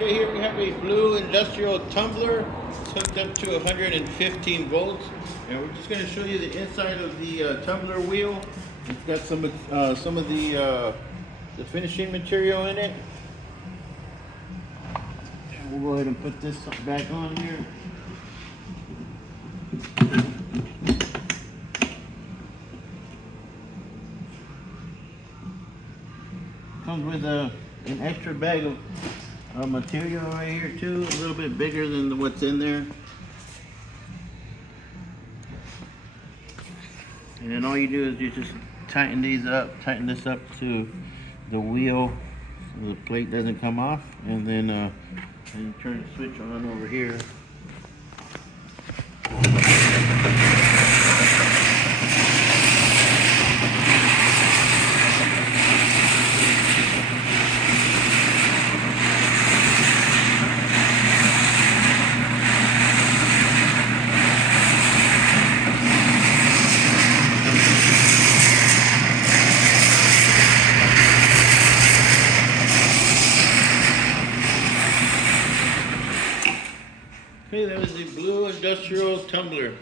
Okay, here we have a blue industrial tumbler. It's hooked up to 115 volts, and we're just going to show you the inside of the tumbler wheel. It's got some of the finishing material in it. And we'll go ahead and put this back on here. Comes with an extra bag of material right here too, a little bit bigger than what's in there. And then all you do is you just tighten this up to the wheel so the plate doesn't come off, and then and turn the switch on over here. Okay, that was the blue industrial tumbler.